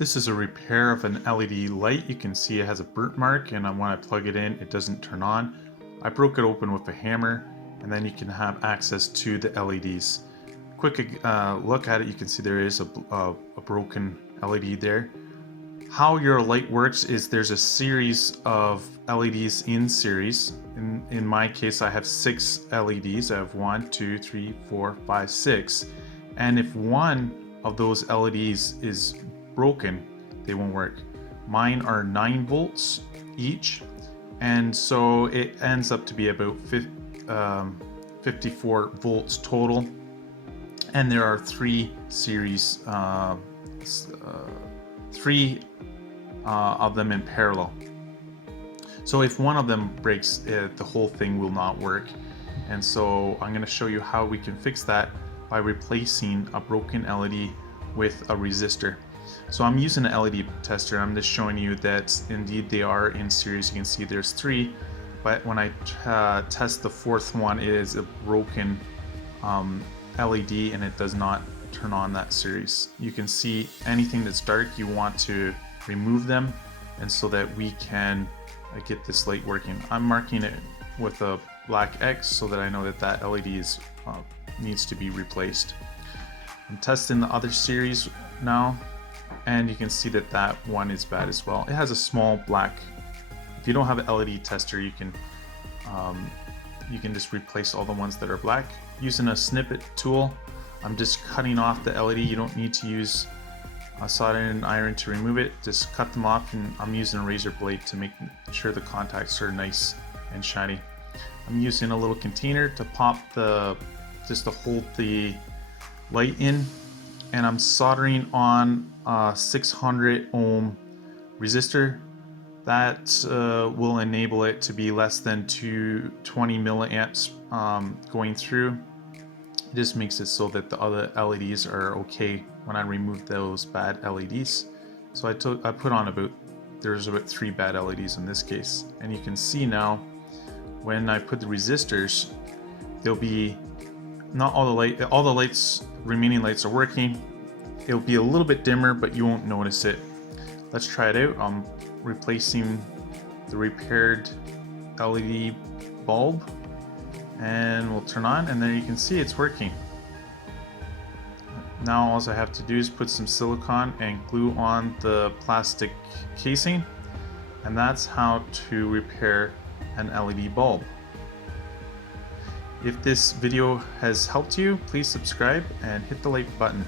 This is a repair of an LED light. You can see it has a burnt mark, and when I plug it in, it doesn't turn on. I broke it open with a hammer, and then you can have access to the LEDs. Quick look at it, you can see there is a broken LED there. How your light works is there's a series of LEDs in series. In my case, I have 6 LEDs. I have 1, 2, 3, 4, 5, 6. And if one of those LEDs is broken, they won't work. Mine are 9 volts each, and so it ends up to be about 54 volts total. And there are 3 series, 3 of them in parallel. So if one of them breaks, the whole thing will not work. And so I'm going to show you how we can fix that by replacing a broken LED with a resistor. So I'm using an LED tester. I'm just showing you that indeed they are in series. You can see there's 3, but when I test the 4th one, it is a broken LED and it does not turn on that series. You can see anything that's dark, you want to remove them, and so that we can get this light working. I'm marking it with a black X so that I know that that LED is, needs to be replaced. I'm testing the other series now, and you can see that that one is bad as well. It has a small black. If you don't have an LED tester, you can just replace all the ones that are black using a snippet tool. I'm just cutting off the LED. You don't need to use a soldering iron to remove it. Just cut them off, and I'm using a razor blade to make sure the contacts are nice and shiny. I'm using a little container to pop just to hold the light in, and I'm soldering on a 600 ohm resistor. That will enable it to be less than 220 milliamps going through. It just makes it so that the other LEDs are okay when I remove those bad LEDs. So I put on there's about 3 bad LEDs in this case, and you can see now when I put the resistors, there'll be not all the lights, remaining lights are working. It'll be a little bit dimmer, but you won't notice it. Let's try it out. I'm replacing the repaired LED bulb, and we'll turn on, and there you can see it's working. Now all I have to do is put some silicone and glue on the plastic casing, and that's how to repair an LED bulb. If this video has helped you, please subscribe and hit the like button.